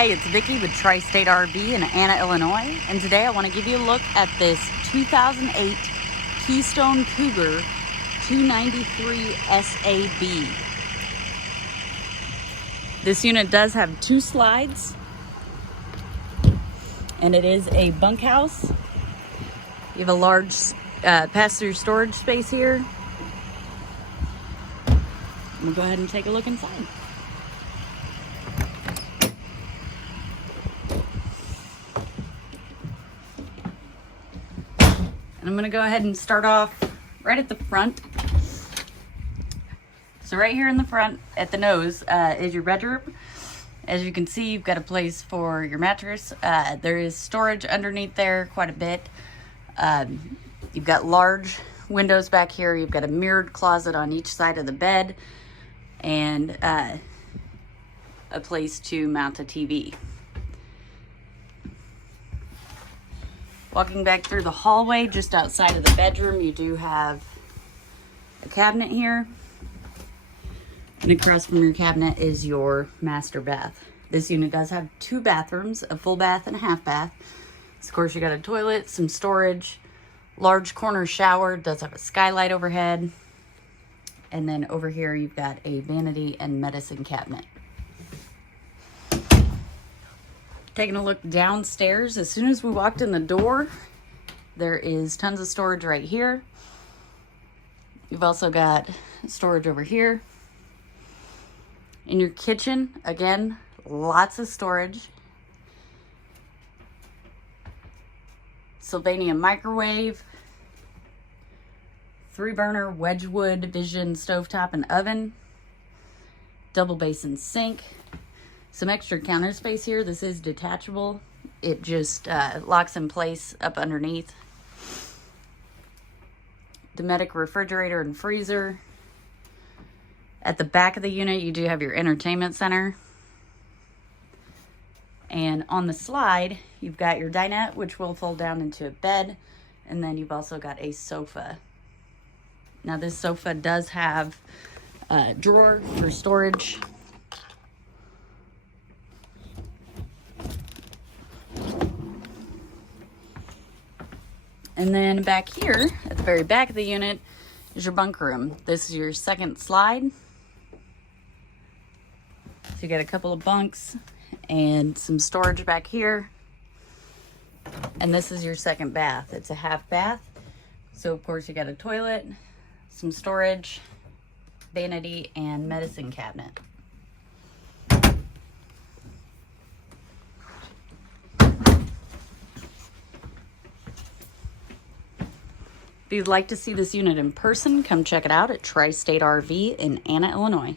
Hey, it's Vicki with Tri-State RV in Anna, Illinois, and today I want to give you a look at this 2008 Keystone Cougar 293 SAB. This unit does have 2 slides, and it is a bunkhouse. You have a large pass-through storage space here. We'll go ahead and take a look inside. And I'm going to go ahead and start off right at the front. So right here in the front at the nose is your bedroom. As you can see, you've got a place for your mattress. There is storage underneath there quite a bit. You've got large windows back here. You've got a mirrored closet on each side of the bed and a place to mount a TV. Walking back through the hallway, just outside of the bedroom, you do have a cabinet here. And across from your cabinet is your master bath. This unit does have 2 bathrooms, a full bath and a half bath. So of course, you got a toilet, some storage, large corner shower, does have a skylight overhead. And then over here, you've got a vanity and medicine cabinet. Taking a look downstairs, as soon as we walked in the door, there is tons of storage right here. You've also got storage over here. In your kitchen, again, lots of storage. Sylvania microwave, 3-burner Wedgwood Vision stovetop and oven, double basin sink. Some extra counter space here. This is detachable. It just locks in place up underneath. Dometic refrigerator and freezer. At the back of the unit, you do have your entertainment center. And on the slide, you've got your dinette, which will fold down into a bed. And then you've also got a sofa. Now this sofa does have a drawer for storage. And then back here, at the very back of the unit, is your bunk room. This is your second slide. So you got a couple of bunks and some storage back here. And this is your second bath. It's a half bath. So of course you got a toilet, some storage, vanity, and medicine cabinet. If you'd like to see this unit in person, come check it out at Tri-State RV in Anna, Illinois.